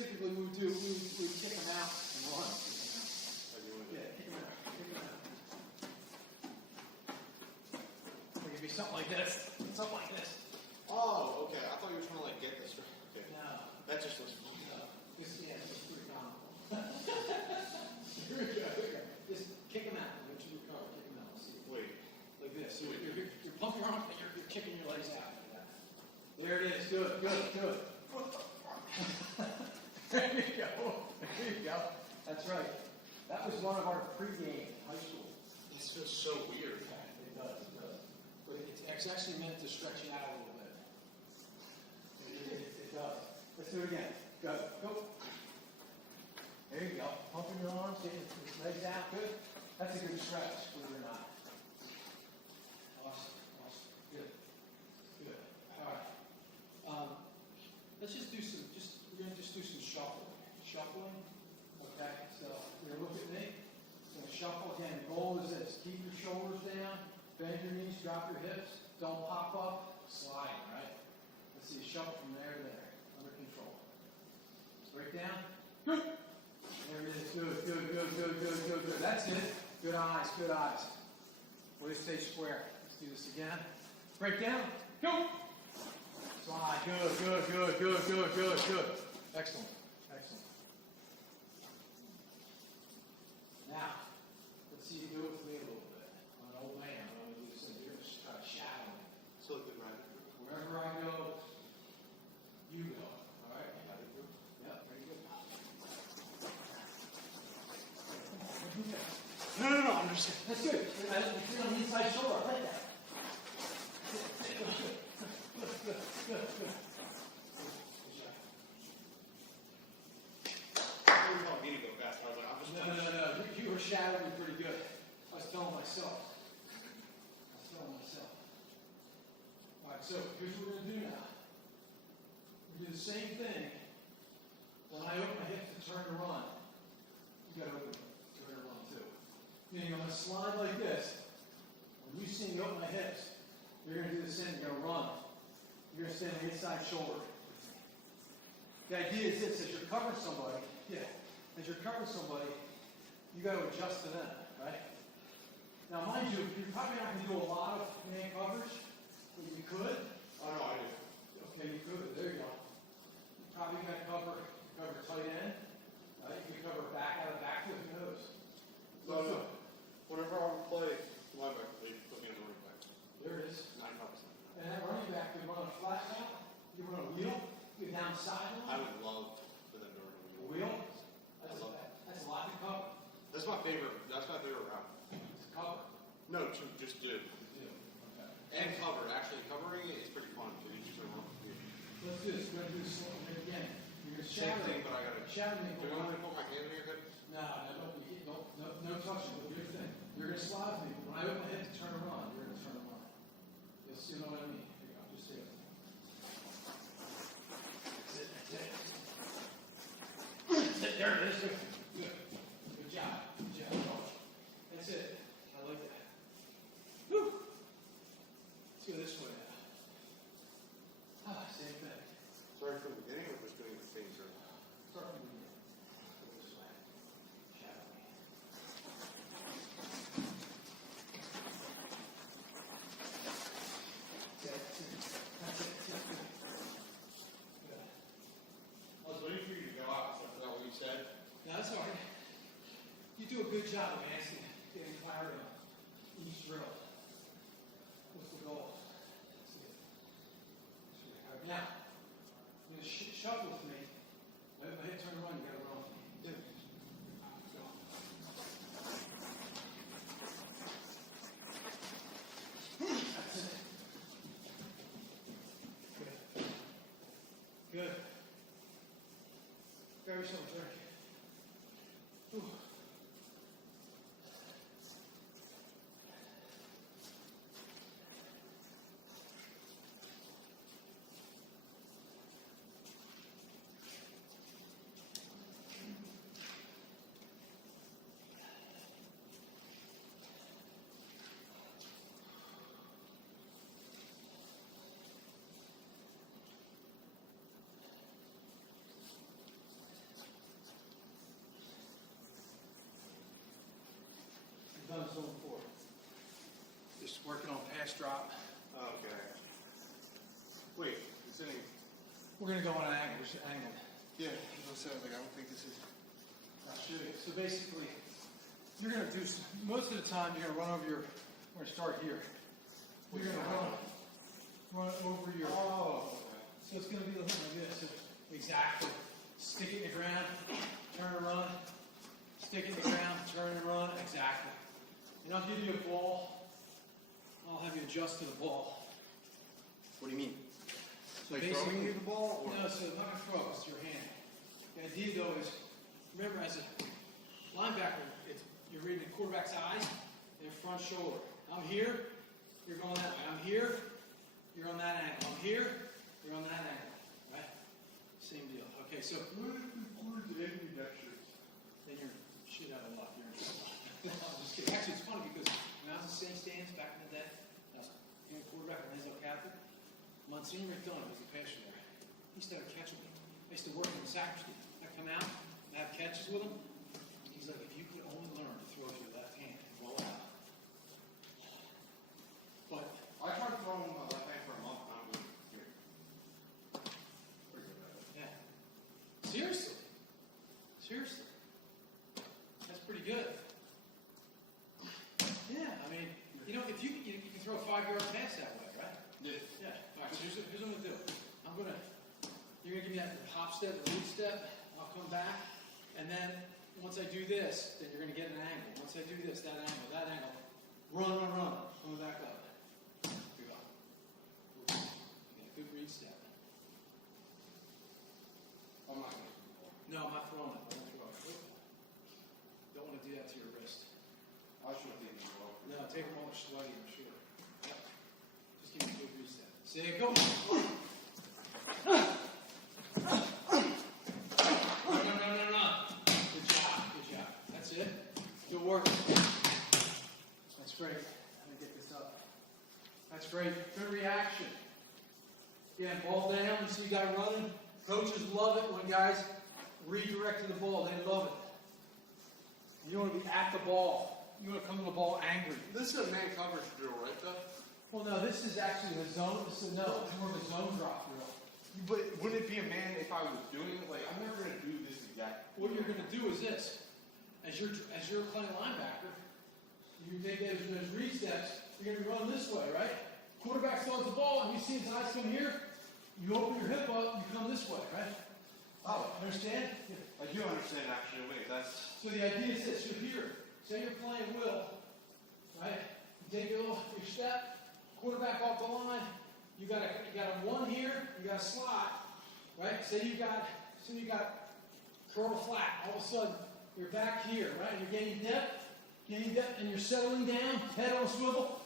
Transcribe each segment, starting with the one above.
typically we would kick them out and run. Yeah, kick them out. Kick them out. It could be something like this. Something like this. Oh, okay. I thought you were trying to like get this. Okay. No. That just looks fun. No. Just, yeah, it's just pretty comical. Here we go. Just kick them out. Let you recover. Kick them out. See. Wait. Like this. So you're pumping your arm, but you're kicking your legs out. There it is. Good, good, good. There you go. There you go. That's right. That was one of our pregame in high school. This feels so weird. It does, it does. But it's actually meant to stretch you out a little bit. It does. Let's do it again. Go. Go. There you go. Pumping your arms, getting your legs out. Good. That's a good stretch, believe it or not. Awesome. Awesome. Good. Good. All right. Let's just do some, we're going to just do some shuffling. Shuffling. Okay. So you're going to look at me. So shuffle again. The goal is this. Keep your shoulders down. Bend your knees. Drop your hips. Don't pop up. Slide, right? Let's see. Shuffle from there to there. Under control. Break down. Good. There it is. Good, good, good, good, good, good, good. That's it. Good eyes, good eyes. Way to stay square. Let's do this again. Break down. Go. Slide. Good, good, good, good, good, good, good. Excellent. Excellent. Now, let's see you do it with me a little bit. I'm an old man. I'm going to do some shadowing. So like the rabbit. Wherever I go, you go. All right? Yeah, very good. No, I'm just. That's good. I feel on the inside shoulder. I like that. Good, good, good, good. You were telling me to go fast. I was like, I'm just. No. You were shadowing pretty good. I was telling myself. All right, so here's what we're going to do now. We're going to do the same thing. When I open my hips to turn to run, you got to open to turn to run too. Meaning I'm going to slide like this. When you see me open my hips, you're going to do the same. You're going to run. You're going to stand on the inside shoulder. The idea is this: as you're covering somebody, you got to adjust to them, right? Now, mind you, you're probably not going to do a lot of man coverage, but you could. Oh, no, I do. Okay, you could. There you go. You probably got to cover tight end. Right? You can cover back out of backfoot. Who knows? So, whenever I would play linebacker, they put me on the running back. There it is. 9 And that running back could run a flat out. You run a wheel. You down sideline. I would love for them to run A wheel. That's a lot to cover. That's my favorite route. It's cover. No, to just do. Okay. And cover. Actually, covering it is pretty fun because you just run off the field. Let's do this. We're going to do this again. You're going to Same thing, but I got to. shadow me. Do you want me to put my hand in your head? No touching. But here's the thing. You're going to slide me. When I open my head to turn around, you're going to turn around. You'll see what I mean. Here you go. Just do it. That's it. There it is. Good. Good job. Good job. That's it. I like that. Whew. Let's go this way now. Same thing. Sorry from the beginning or just doing the same turn? Start from the beginning. Go this way. Shadow me. That's it. Good. I was waiting for you to go out, so I forgot what you said. No, that's all right. You do a good job of asking, getting clarity on each drill. What's the goal? That's it. All right, now, you're going to shuffle with me. If I hit turn around, you got to run with me. Do it. Go. That's it. Good. Good. Grab yourself a drink. Whew. done so before. Just working on pass drop. Okay. Wait, it's in. We're going to go on an angle. Angle. Yeah, like, I don't think this is. I'll show you. So basically, you're going to do, most of the time, you're going to run over your, we're going to start here. You're going to run over your, Oh, okay. so it's going to be like this. So exactly. Stick it in the ground, turn and run. Stick it in the ground, turn and run. Exactly. And I'll give you a ball. I'll have you adjust to the ball. What do you mean? Like Basically, throwing you the ball? Or? No, so not a throw, it's your hand. The idea though is, remember as a linebacker, you're reading the quarterback's eyes and your front shoulder. I'm here, you're going that way. I'm here, you're on that angle. I'm here, you're on that angle. Right? Same deal. Okay, so What if we include the ambidextrous? then you're shit out of luck. You're in trouble. I'm just kidding. Actually, it's funny because when I was in St. Stan's back in the day, being a quarterback when I was up captain, Monsignor McDonough was the pastor there. He started catching me. I used to work in the sacristy. I'd come out and have catches with him. He's like, if you could only learn to throw with your left hand and roll out. But I tried throwing my left hand for a month, not good. Here. Pretty good at it. yeah, seriously, seriously, that's pretty good. Yeah, I mean, you know, if you can throw a 5-yard pass that way, right? Yeah. Yeah. All right, so here's what I'm going to do. You're going to give me that hop step, the lead step. I'll come back. And then once I do this, then you're going to get an angle. Once I do this, that angle. Run. Coming back up. Here we go. Get a good read step. I'm not going to. No, I'm not throwing it. Don't throw it. Don't want to do that to your wrist. I should have taken it off. No, take a moment sweaty, I'm sure. Yep. Just give me a good read step. Say, go. No. Good job. That's it. Good work. That's great. Let me get this up. That's great. Good reaction. Again, ball down. You see a guy running. Coaches love it when guys redirect to the ball. They love it. You don't want to be at the ball. You want to come to the ball angry. This is a man coverage drill, right, though? Well, no, this is actually the zone. It's more of a zone drop drill. But wouldn't it be a man if I was doing it? Like, I'm never going to do this exact. What you're going to do is this. As you're playing linebacker, you take those read steps, you're going to run this way, right? Quarterback throws the ball, and you see his eyes come here. You open your hip up, you come this way, right? Oh, understand? I do understand, actually. Wait, that's. So the idea is this. You're here. Say you're playing Will, right? You take your step, quarterback off the line. You got a one here. You got a slot, right? Say you got curl flat. All of a sudden, you're back here, right? You're gaining depth, and you're settling down, head on a swivel.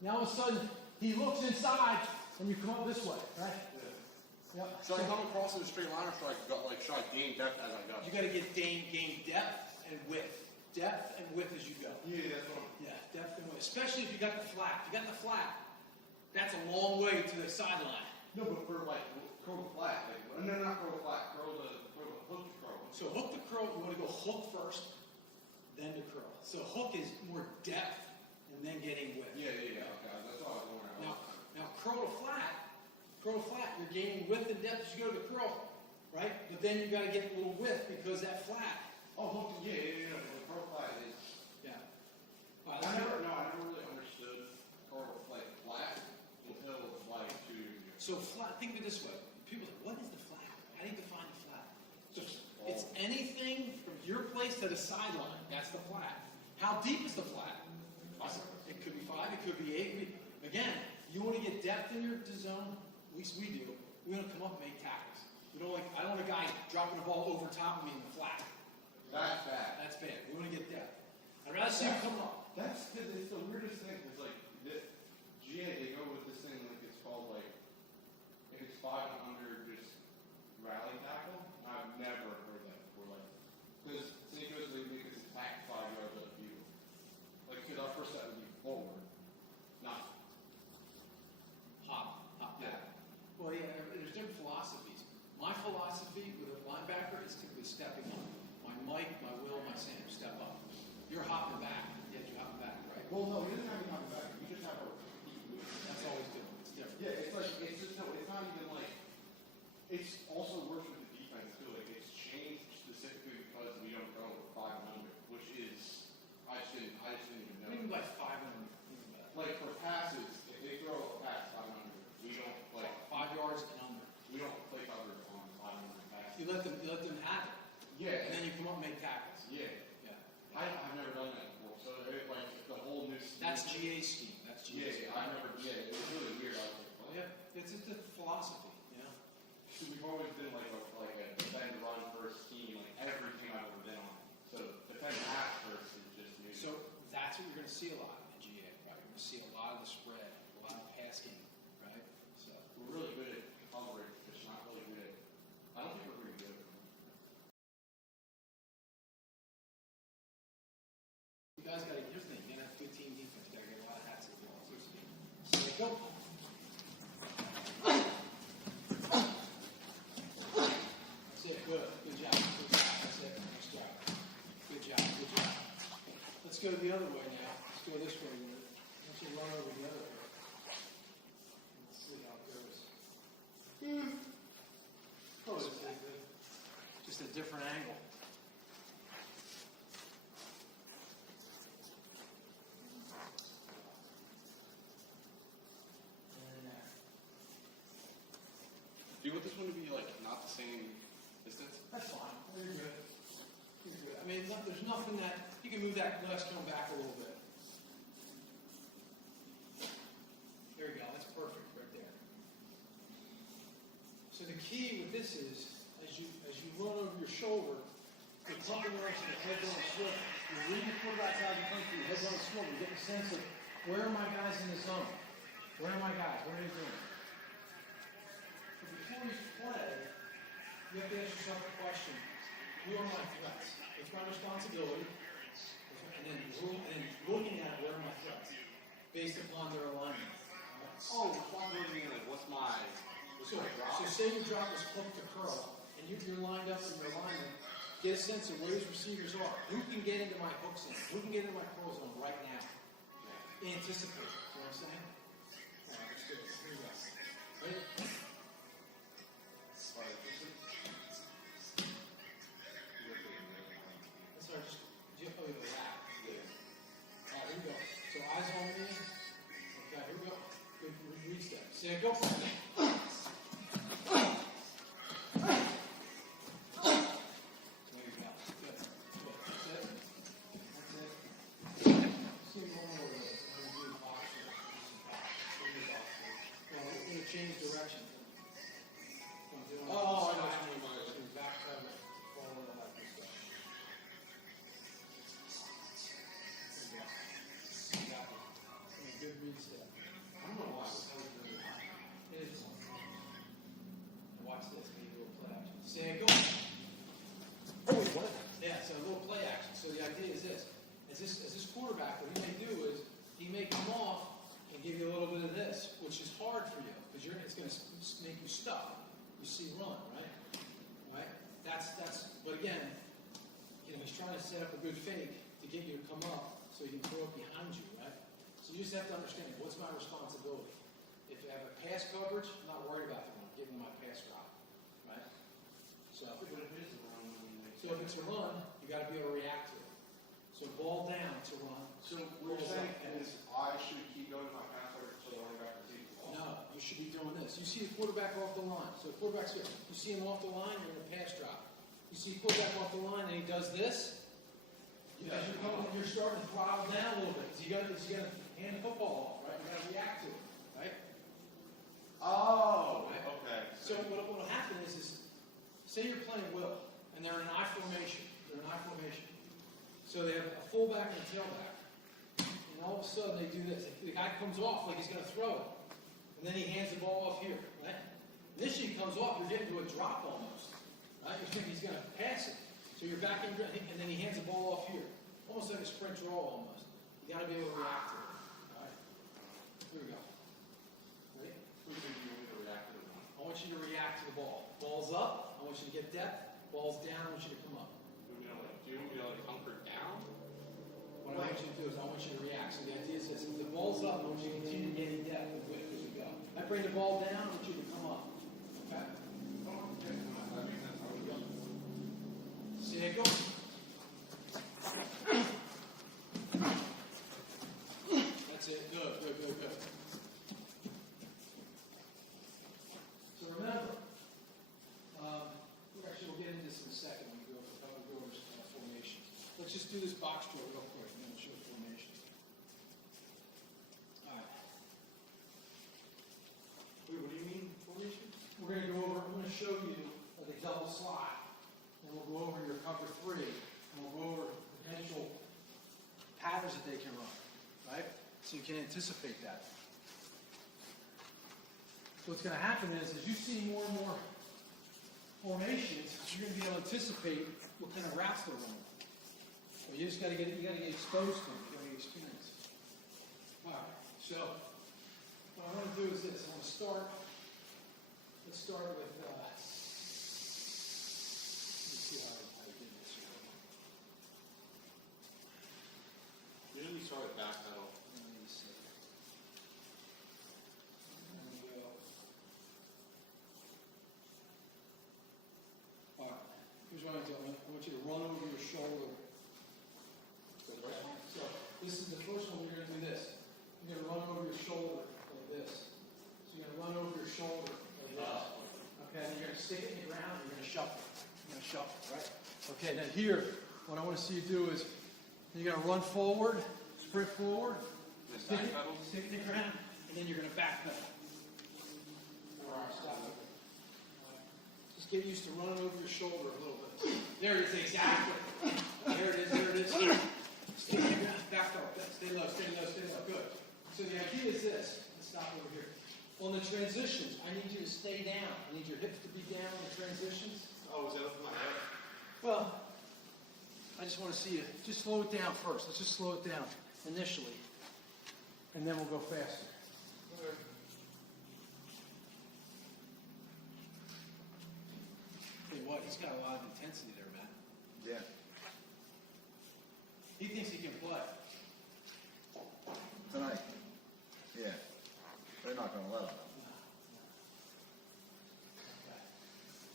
Now all of a sudden, he looks inside, and you come up this way, right? Yeah. Yep. Should I come across in a straight line, or should I gain depth as I go? You got to gain depth and width. Depth and width as you go. Yeah, that's what I'm. Yeah, depth and width. Especially if you got the flat. If you got the flat, that's a long way to the sideline. No, but for like curl the flat, like no, not curl the flat, curl the hook to curl. So hook the curl. You want to go hook first, then to curl. So hook is more depth and then getting width. Yeah. Okay, that's all I was wondering. Now curl to flat. You're gaining width and depth as you go to the curl, right? But then you got to get a little width because that flat. Oh, hook. Yeah. The curl flat is. Yeah. All right, I never really understood curl like flat until like 2 years ago. So flat, think of it this way. People say, what is the flat? I need to find the flat. So it's anything from your place to the sideline. That's the flat. How deep is the flat? It could be 5, it could be 8. Again, you want to get depth in your zone, at least we do. We want to come up and make tackles. I don't want a guy dropping the ball over top of me in the flat. That's bad. That's bad. We want to get depth. I'd rather see him come up. That's because it's the weirdest thing. It's like GA, they go with this thing like it's called like if it's 5 and under, just rally tackle. I've never heard that before. Like because St. Joe's League make us attack 5 yards up the field. Like because our first step would be forward, not Hop. yeah. Well, yeah, there's different philosophies. My philosophy with a linebacker is typically stepping up. My Mike, my Will, my Sam, step up. You're hopping back. Yeah, you're hopping back. Well, no, he doesn't have any back. You just have a deep move. That's always good. It's different. Yeah, it's like, it's just, no, it's not even like, it's also works with the defense too. Like, it's changed specifically because we don't go with 500, which is, I just didn't even know. Maybe like 500. Like for passes, if they throw a pass 500, we don't like 5 yards and under. we don't play coverage on 500 passes. You let them have it. Yeah, And then you come up and make tackles. yeah. Yeah. I've never done that before, so it, like the whole new scheme. That's GA scheme. That's GA scheme. Yeah, I never. Yeah, it was really weird. I was like, what? Yeah, it's just a philosophy, you know. So we've always been like a defend run first team, like every team I've ever been on. So defend pass first is just new. So that's what you're going to see a lot in GA, right? You're going to see a lot of the spread, a lot of pass game, right? So we're really good at coverage, but not really good at. I don't think we're really good. you guys got to, here's the thing, you have good team defense, you got to get a lot of hats at the ball. So go. That's it, good. Good job. Good job. That's it. Nice job. Good job. Good job. Let's go the other way now. Let's go this way. Let's run over the other way. Let's see how it goes. Oh, it's just a different angle. Do you want this one to be like not the same distance? That's fine. You're good. You're good. I mean, there's nothing that you can move that left cone back a little bit. There you go. That's perfect right there. So the key with this is, as you run over your shoulder, the pumping works and the head going swivel. You're reading the quarterback's out in front of you, head going swivel. You get the sense of where are my guys in the zone? Where are my guys? What are they doing? But before you play, you have to ask yourself the question: who are my threats? It's my responsibility, and then looking at where are my threats based upon their alignment. Oh, responsibility like what's my So say your drop is hooked to curl, and you're lined up in your alignment. Get a sense of where these receivers are. Who can get into my hook zone? Who can get into my curl zone right now? Anticipate. You know what I'm saying? All right, let's do it. Here we go. Ready? That's all right. Just oh, you relax. Yeah. All right, here we go. So eyes on me. Okay, here we go. Good read step. Say go. Change direction. Oh, I know. Back cover. Follow it like this way. Good read step. I don't know why. It is. Watch this. Maybe a little play action. Say go. Oh, what? Yeah, so a little play action. So the idea is this. As this quarterback, what he may do is he may come off and give you a little bit of this, which is hard for you because it's going to make you stuck. You see run, right? Right? That's. But again, he's trying to set up a good fake to get you to come up so he can throw it behind you, right? So you just have to understand what's my responsibility. If you have a pass coverage, I'm not worried about the run. Give me my pass drop, right? So if it's a run, you got to be able to react to it. So ball down to run. So what you're saying is I should keep going to my pass coverage so the running back receives the ball? No, you should be doing this. You see the quarterback off the line. So the quarterback's here. You see him off the line, you're in a pass drop. You see the quarterback off the line and he does this. As you're starting to throttle down a little bit. He's going to hand the football off, right? You got to react to it, right? Oh, right? Okay. So what will happen is say you're playing Will, and they're in an I formation. So they have a fullback and a tailback. And all of a sudden they do this. The guy comes off like he's going to throw it. And then he hands the ball off here, right? Initially he comes off, you're getting to a drop almost. Right? You're thinking he's going to pass it. So you're back in, and then he hands the ball off here. Almost like a sprint draw almost. You got to be able to react to it. All right? Here we go. Ready? Who do you want me to react to the run? I want you to react to the ball. Ball's up. I want you to get depth. Ball's down. I want you to come up. Do you want me to hunker down? What I want you to do is I want you to react. So the idea up, and I want you to continue to gain depth and width as we go. I bring the ball down, I want you to come up. Okay? Circle. That's it. Good, good, good, good. So remember, we'll get into this in a second when we go over formations. Let's just do this box drill real quick, and then we'll show formations. All right. Wait, what do you mean formation? We're going to go over, I'm going to show you the double slide. And we'll go over your cover three, and we'll go over potential patterns that they can run, right? So you can anticipate that. So what's going to happen is, as you see more and more formations, you're going to be able to anticipate what kind of routes they're running. So you just got to get exposed to them. You got to get experience. All right. So what I want to do is this. I want to start. Let's start with. Let me see how I did this here. Usually start with back pedal. Let me see. There we go. All right. Here's what I'm doing. I want you to run over your shoulder. Okay. So this is the first one. You're going to do this. You're going to run over your shoulder like this. So you're going to run over your shoulder like this. Okay. Then you're going to stick it in the ground. And you're going to shuffle. You're going to shuffle, right? Okay. Then here, what I want to see you do is you're going to run forward, sprint forward, stick it in the ground, and then you're going to back pedal. All right. Stop it. Just get used to running over your shoulder a little bit. There it is, exactly. There it is, there it is. Stay down, back up, stay low, stay low, stay low. Good. So the idea is this. Let's stop over here. On the transitions, I need you to stay down. I need your hips to be down on the transitions. Oh, was that up my head? Well, I just want to see you. Just slow it down first. Let's just slow it down initially. And then we'll go faster. Okay. Hey, what? He's got a lot of intensity there, man. Yeah. He thinks he can play. Tonight. Yeah. They're not going to let him. Okay.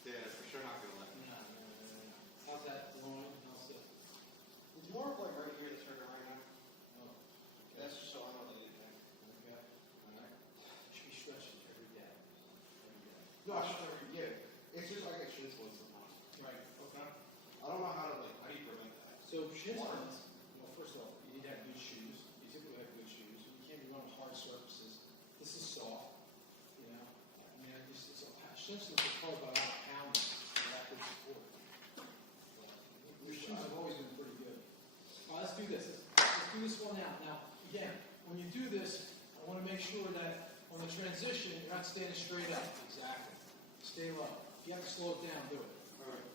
Yeah, for sure not gonna let me. No. How's that going? How's it? It's more of like right here that's hurting right now. Oh, That's just so I know that you think. okay. All right. You should be stretching every day. Every day. No, I should never get it. It's just like I shit once a month. Right. Okay. I don't know how to like, how do you prevent that? So shin splints, well, first of all, you need to have good shoes. You typically have good shoes. You can't be running hard surfaces. This is soft, you know. I mean, shin splints are caused by a lot of pounding and lack of support. Your shoes have always been pretty good. All right, let's do this. Let's do this one now. Now, again, when you do this, I want to make sure that on the transition, you're not standing straight up. Exactly. Stay low. If you have to slow it down, do it. Alright.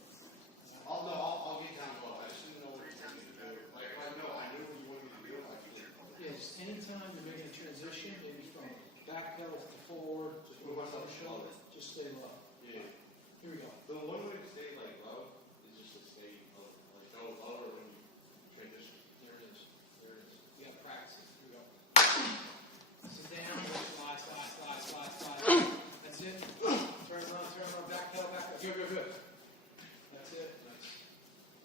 I'll get down low. I just didn't know what you're trying to do. Like, I knew what you wanted me to do. I just didn't know. Yeah, just anytime you're making a transition, maybe from back pedal to forward, Just move myself shoulder, slower. just stay low. Yeah. Here we go. The one way to stay like low is just to stay low. Like go lower when you transition. There it is. There it is. You gotta practice it. Here we go. Sit down, slide, slide, slide, slide, slide. That's it. Turn around, back pedal, back pedal. Good, good, good. That's it. Nice.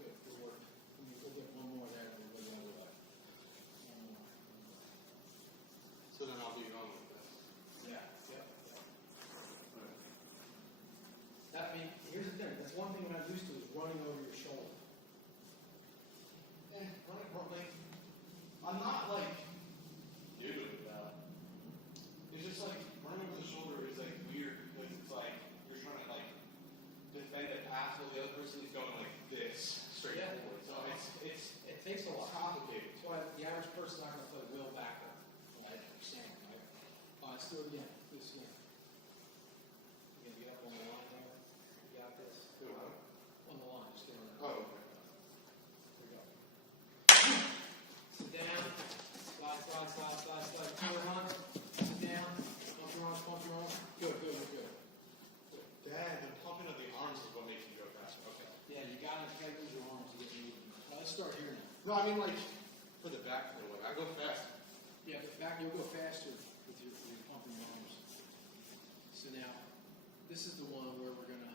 Good, good work. We'll get one more there, and we'll go the other way. One more. So then I'll be on with this. Yeah, yeah. That means, here's the thing, that's one thing that I'm used to is running over your shoulder. Running, I'm not like good with that. It's just like running over the shoulder is like weird because it's like you're trying to like defend a pass while the other person is going like this straight Yeah. forward. So It takes a lot. complicated. That's why the average person's not gonna play wheel backward, right? You're saying, right? Let's do it again. Do this again. You gonna get up on the line there? You got this? On the line, just stay on the line. Oh, okay. Here we go. Sit down. Slide, slide, slide, slide, slide. Pull your arm. Sit down. Pump your arms, pump your arms. Good, good, good, good. Dad, the pumping of the arms is what makes you go faster. Okay. Yeah, you gotta use your arms to get moving. Let's start here now. No, I mean like for the back pedal. Like I go fast. Yeah, but back you'll go faster with your pumping arms. So now, this is the one where we're gonna,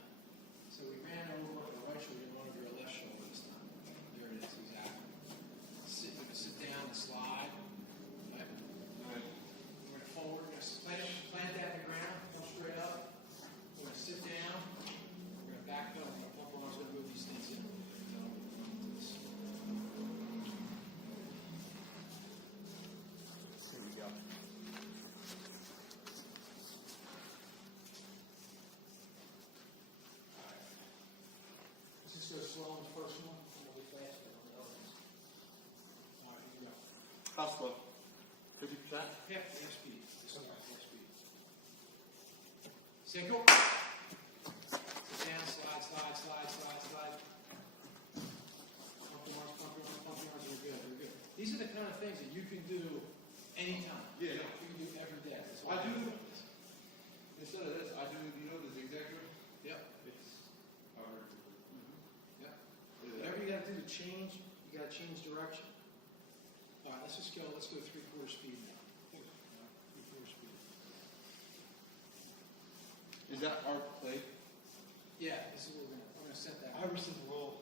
so we ran over with our right shoulder, we went over your left shoulder this time. There it is, exactly. You're gonna sit down and slide. Right? We're gonna forward, we're gonna plant that in the ground, come straight up. We're gonna sit down, we're gonna back up, we're gonna pump arms, we're gonna move these things in. Here we go. Let's just go slow on the first one, and we'll be faster on the others. All right, here we go. How slow? 50%? Half speed. Just half speed. Say go. Sit down, slide, slide, slide, slide, slide. Pump your arms, pump your arms, pump your arms. You're good, you're good. These are the kind of things that you can do anytime. Yeah. You can do every day. That's I why do. Instead of this, I do, you know the zigzag drill? Yep. It's, I've heard it. Yep. Whatever you gotta do to change, you gotta change direction. All right, let's just go, let's go 3/4 speed now. 3/4 speed. Is that our play? Yeah, this is what we're gonna set that. Iverson's roll.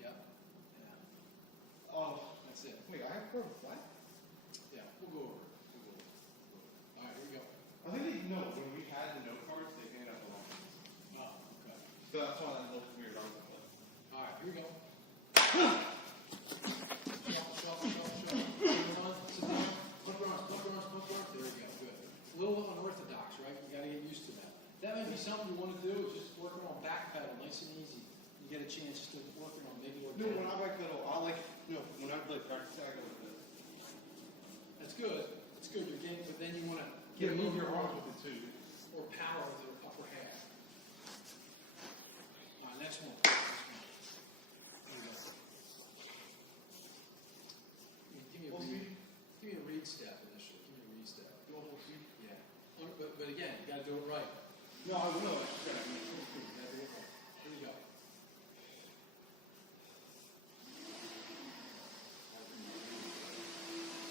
Yep. Yeah. Oh, That's it. wait, I have to go flat? Yeah, we'll go over. All right, here we go. I think they, no, when we had the note cards, they handed out the line. Oh, okay. So that's why that looked weird. I was like, what? All right, here we go. Shuffle, shuffle, shuffle, shuffle. One, sit down. Pump your arms, pump your arms, pump your arms. There we go, good. A little unorthodox, right? You gotta get used to that. That may be something you wanna do, is just working on back pedal, nice and easy. You get a chance to working on maybe what. No, when I like pedal, I like, no, when I like practice, I go with this. That's good. It's good. You're getting, but then you wanna Yeah, get move more your arms with it too. or power with your upper half. All right, next one. There we go. Give me a reed step initially. Give me a reed step. You want to see? Yeah. But again, you got to do it right. No, I will. You got to do it right. Here we go.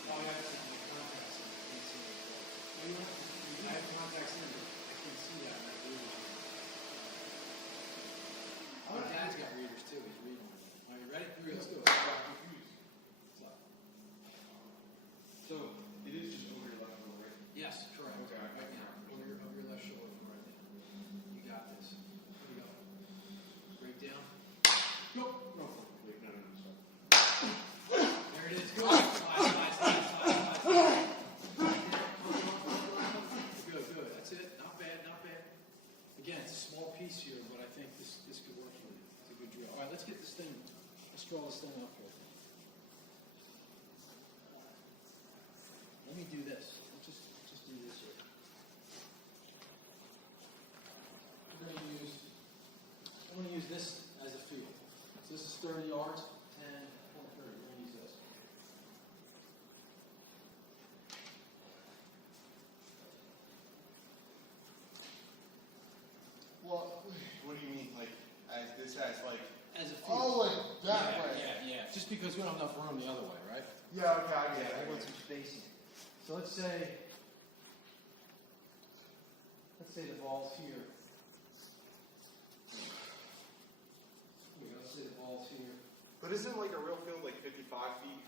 Oh, yeah, that's it. My contacts in. I can't see it. No, you don't have to. I have contacts in, but I can't see that. I'm not reading it. My dad's got readers too. He's reading. Are you ready? Here we go. Let's do it. I'm confused. So, it is just over your left shoulder, right? Yes, correct. Okay. Right now. Over your left shoulder. Right now. You got this. Here we go. Break down. Go. No, wait, no, sorry. There it is. Go. Slide, slide, slide, slide, slide. Good, good. That's it. Not bad, not bad. Again, it's a small piece here, but I think this could work for you. It's a good drill. All right, let's get this thing. Let's draw this thing up here. Let me do this. Let's just do this here. I'm going to use this as a field. So this is 30 yards, 10, 20, 30. We're going to use this. Well, what do you mean, like, as this as, like... As a field. Oh, like that way. Yeah. Just because we don't have enough room the other way, right? Yeah, okay, I get it. I want some spacing. So let's say the ball's here. Here we go. Let's say the ball's here. But isn't, like, a real field, like, 55 feet?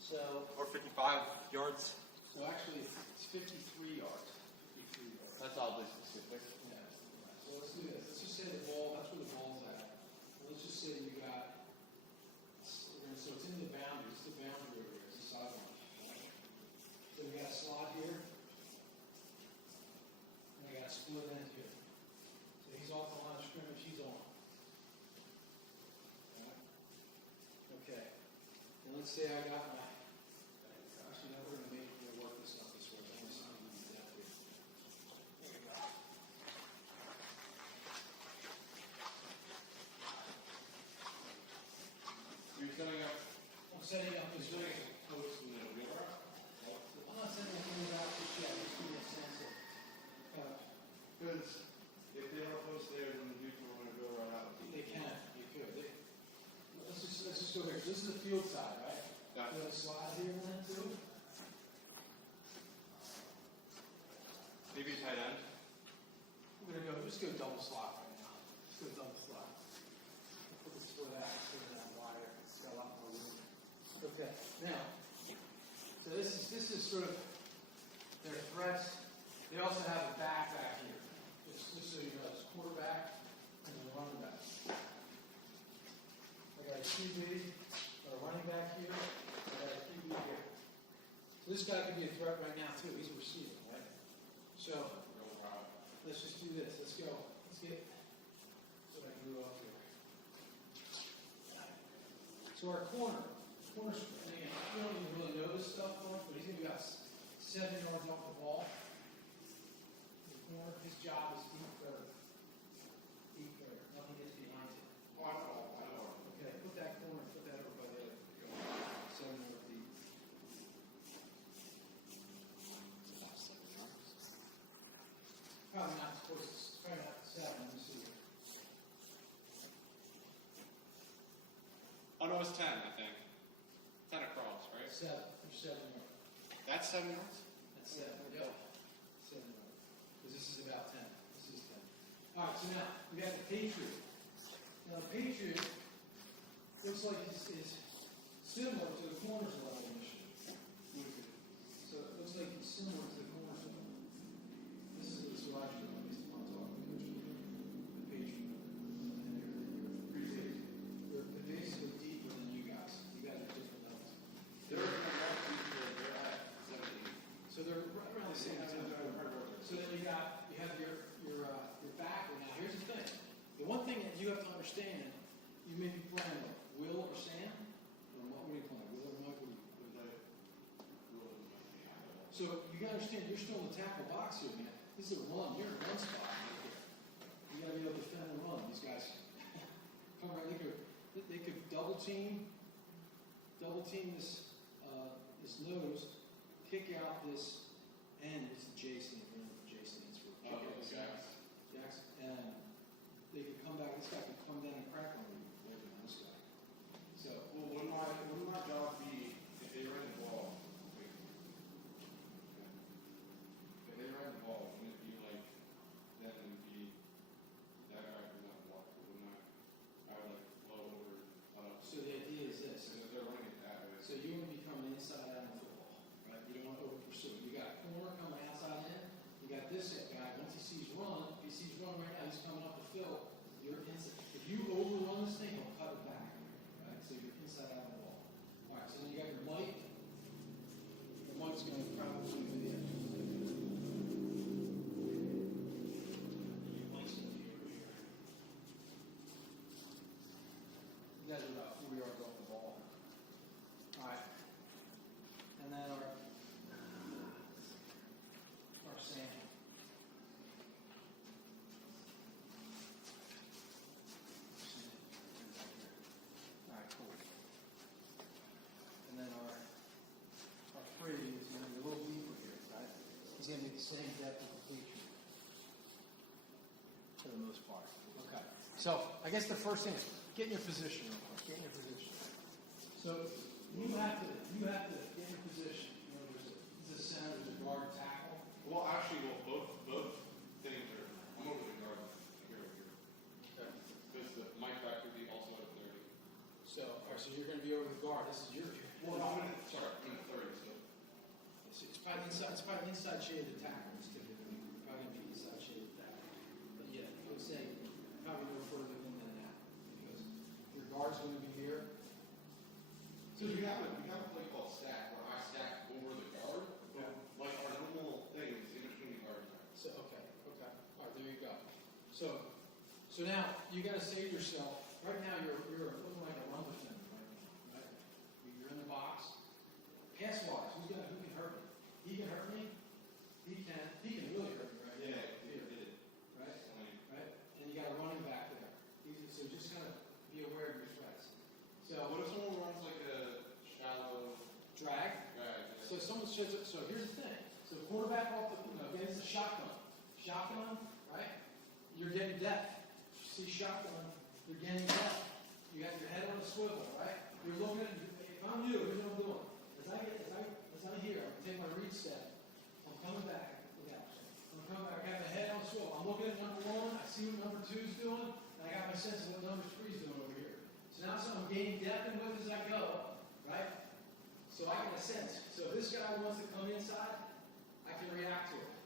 So Or 55 yards? Actually, it's 53 yards. 53 yards. That's oddly specific. Yeah. So let's do this. Let's just say the ball, that's where the ball's at. Let's just say you got, so it's in the boundary. It's the boundary over here. It's the sideline. Right? So we got a slot here. And we got a split end here. So he's off the line of scrimmage. He's on. All right? Okay. And let's say I got my, actually, no, we're going to work this up this way. I'm just going to do that here. There we go. You're setting up... I'm setting up this way. I'm not setting anything out just yet. Just give me a sense of Because if they are close there, then the people are going to go right out. they can. You could. Let's just go here. This is the field side, right? Yeah. We're going to slide here and then too. sort of their threats. They also have a back here. Just so you know, it's quarterback and then running back. I got a QB, got a running back here, I got a QB here. So this guy could be a threat right now too. He's a receiver, right? So let's just do this. Let's go. Let's get what I grew up here. So our corner's, and again, you don't even really know this stuff, but he's going to be about 7 yards off the ball. The corner, his job is deep third. Deep third. Nothing gets behind him. I know. Okay, put that corner, put that over by the other. 7 yard deep. Probably not supposed to, probably not 7. Let me see here. Oh no, it's 10, I think. 10 across, right? 7. You're 7 yards. That's 7 yards? That's 7. Yep. 7 yards. Because this is about 10. This is 10. All right, so now we got the Patriot. Now the Patriot looks like is similar to the corners level initially. So it looks like it's similar to the corners level. This is what I do. Based upon talking to the Patriot. And they're pretty big. They're basically deeper than you guys. You guys are different levels. They're at 17. So they're right around the same time. So then you have your back. Now here's the thing. The one thing that you have to understand, you may be playing with Will or Sam, or what are you playing? Will or Mike? So you got to understand, you're still in the tackle box here, man. This is a run. You're in one spot right here. You got to be able to defend and run. These guys come right. They could double team this nose, kick out this end. It's the J stand for J stands for kick out this Jackson. And they could come back. This guy could come down and crack on you. This guy. So Well, wouldn't my job be if they ran the ball? If they ran the ball, wouldn't it be like then it would be that guy could not block? Wouldn't I would like flow over. so the idea is this. Because if they're running it that way. So you want to become an inside out in football, right? You don't want to over pursue. You got a corner coming outside in. You got this guy. Once he sees run, if he sees run right now, he's coming up the field. You're inside. If you overrun this thing, he'll cut it back, right? So you're inside out of the ball. All right. So then you got your Mike. Your Mike's going to probably be the Mike's going to be over here. You guys are about 4 yards off the ball. All right. And then our Sam. All right, cool. And then our free is going to be a little deeper here, right? He's going to be the same depth of the Patriot for the most part. Okay. So I guess the first thing is get in your position real quick. Get in your position. So you have to get in your position. You know, there's a center, there's a guard tackle. Well, actually, both things are. I'm over the guard here. Okay. Because the Mike back would be also at 30. So, all right, so you're going to be over the guard. This is your. Well, I'm in 30, so. It's probably inside shade of the tackle. It's typically probably going to be inside shade of the tackle. But yeah, I would say probably no further than that because your guard's going to be here. So you have a play called stack where I stack over the guard. Yeah. Like our normal thing is in between the guard and tackle. So okay. All right, there you go. So now you got to say to yourself. Right now you're looking like a run defender right now, right? You're in the box. Pass wise, who can hurt me? He can hurt me. He can really hurt me, right? Yeah, he did it. Right? Right? And you got a running back there. So just kind of be aware of your threats. So What if someone runs like a shallow drag. drag? So someone says, so here's the thing. So quarterback off the, again, it's a shotgun. Shotgun, right? You're getting depth. You see shotgun, you're getting depth. You got your head on a swivel, right? You're looking at, if I'm you, here's what I'm doing. As I'm here, I'm taking my read step. I'm coming back. Look out. I'm coming back. I got my head on a swivel. I'm looking at number 1. I see what number 2's doing. And I got my sense of what number 3's doing over here. So now I'm gaining depth and width as I go, right? So I get a sense. So if this guy wants to come inside, I can react to it.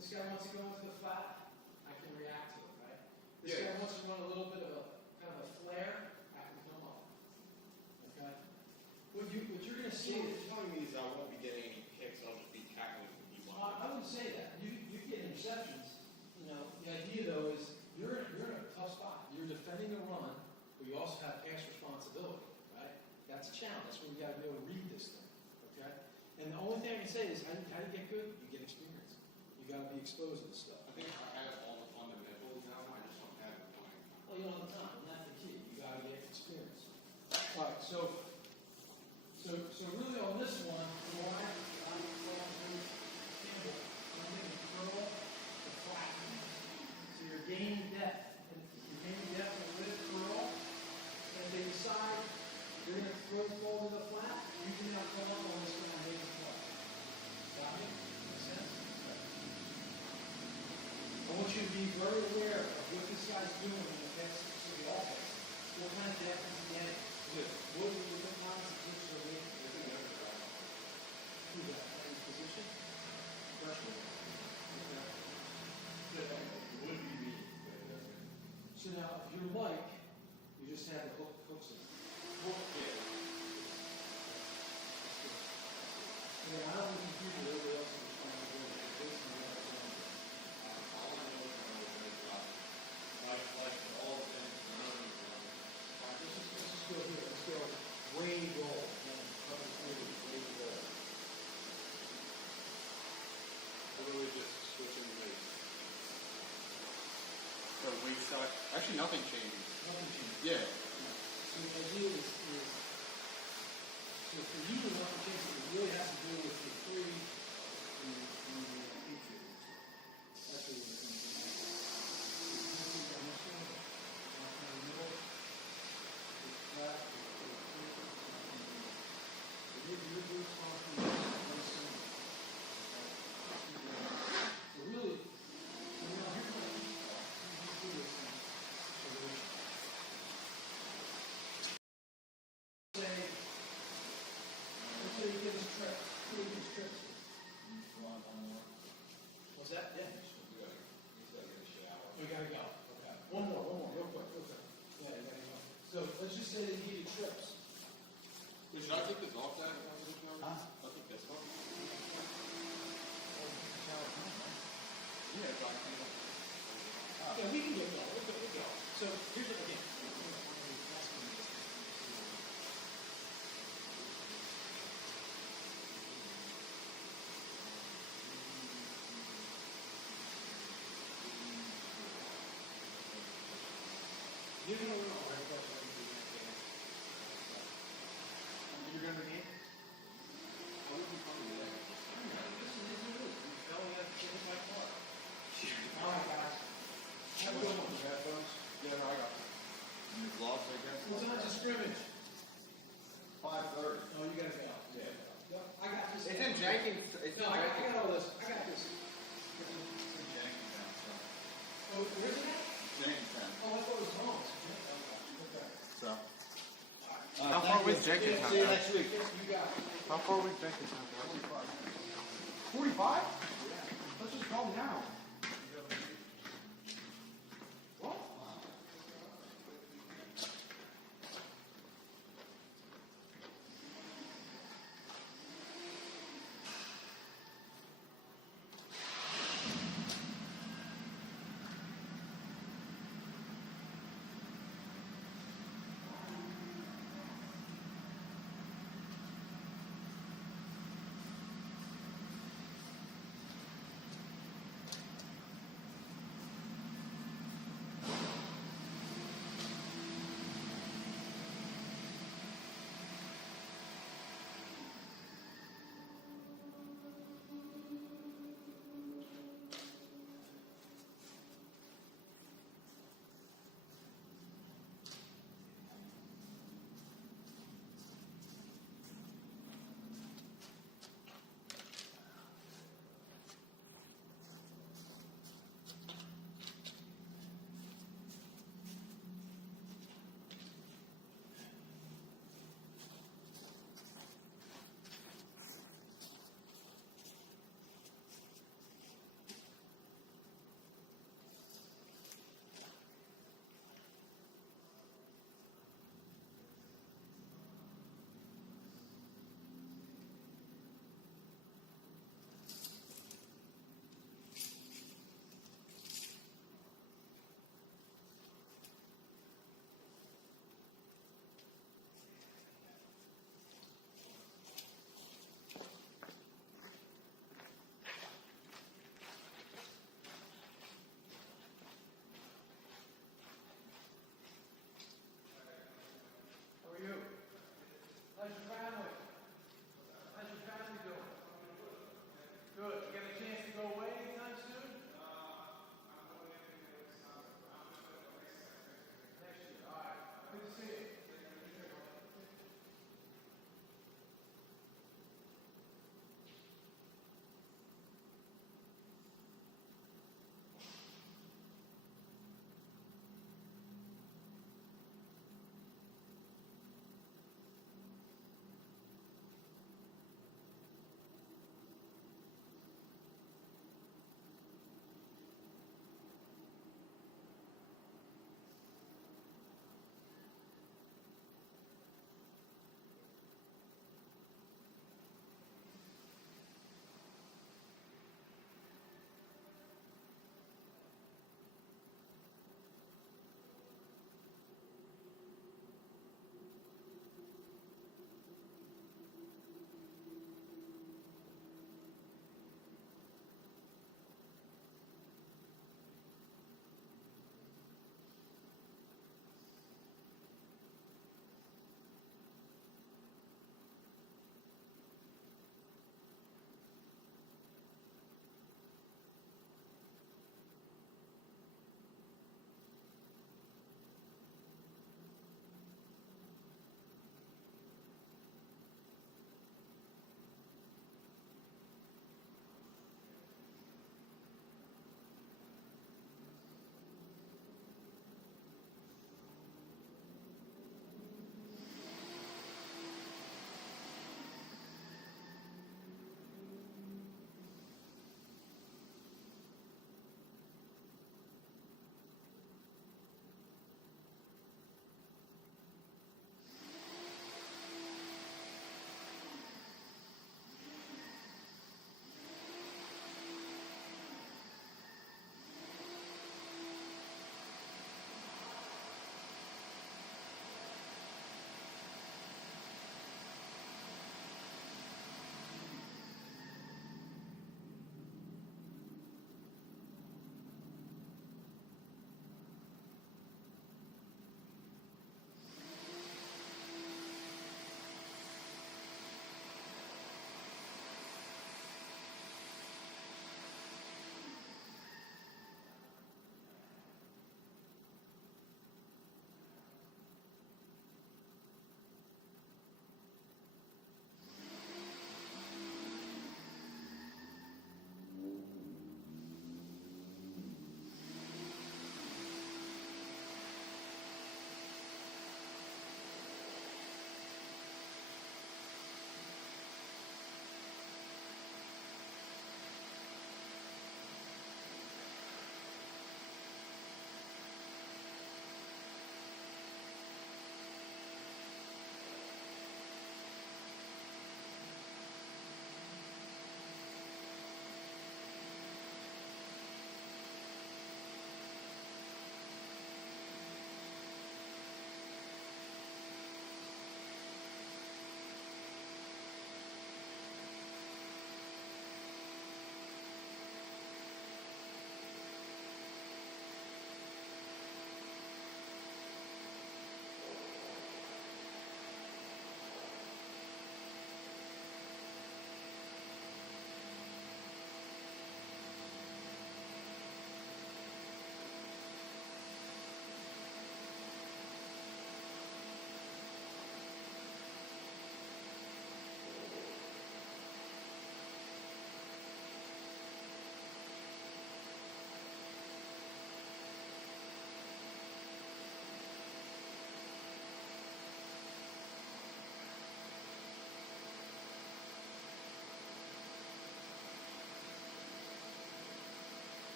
This guy wants to go into the flat, I can react to it, right? This guy wants to run a little bit of a kind of a flare, I can come up. Okay? What you're going to see is, telling me is I won't be getting any kicks, I'll just be tackling from deep line. I wouldn't say that. You get interceptions. You know, the idea though is you're in a tough spot. You're defending the run, but you also have pass responsibility, right? That's a challenge. That's where you got to be able to read this thing, okay? And the only thing I can say is how do you get good? You get experience. You got to be exposed to this stuff. I think I have all the fundamentals now, I just don't have the playing. Well, you don't have time, and that's the key. You got to get experience. All right, so really on this one, I'm curl and flatten. So you're gaining depth. And you're gaining depth with curl. And if they decide you're going to throw the ball to the flat, you can now come up on this one and make a play. Got me? Make sense? I want you to be very aware of what this guy's doing in the pass to the offense. What kind of depth is he getting? Good. What are the lines of which are we? Who's that? Playing position? Freshman. Would be me. So now, if you're Mike, you just have the hooks in. Yeah, I don't think you do everybody else is trying to do it. All I know is I'm going to make up. Like all the things. Let's just go here. Let's go wave roll. Wave roll. Literally just switching weights. So weight stock. Actually, nothing changes. Nothing changes. Yeah. So the idea is so for you to want to change it really has to do with the three and the feature. That's what you're going to do. You're responsible. So really, here's what you do this thing. Let's say you get this trip. What's that? Yeah. We gotta go. Okay. One more, real quick. Yeah, you gotta go. So let's just say they give you trips. Should I take this off that? I'll take this off. Yeah, it's on. Yeah, we can get going. We'll go. So here's it again. You know what? You're going to be in? What would be fun to do? All right, guys. Have a good one. Headphones? Yeah, I got them. Your gloves, I guess. What's on the scrimmage? 5:30. Oh, you gotta go. Yeah. Yep, I got this. It's in Jenkins. It's No, I got all this. I got this. Oh, where's it at? Jenkintown. Oh, I thought it was Holmes. Okay. So. How far away is Jenkintown? See you next week. You got it. How far away is Jenkintown? 45? Let's just call them now.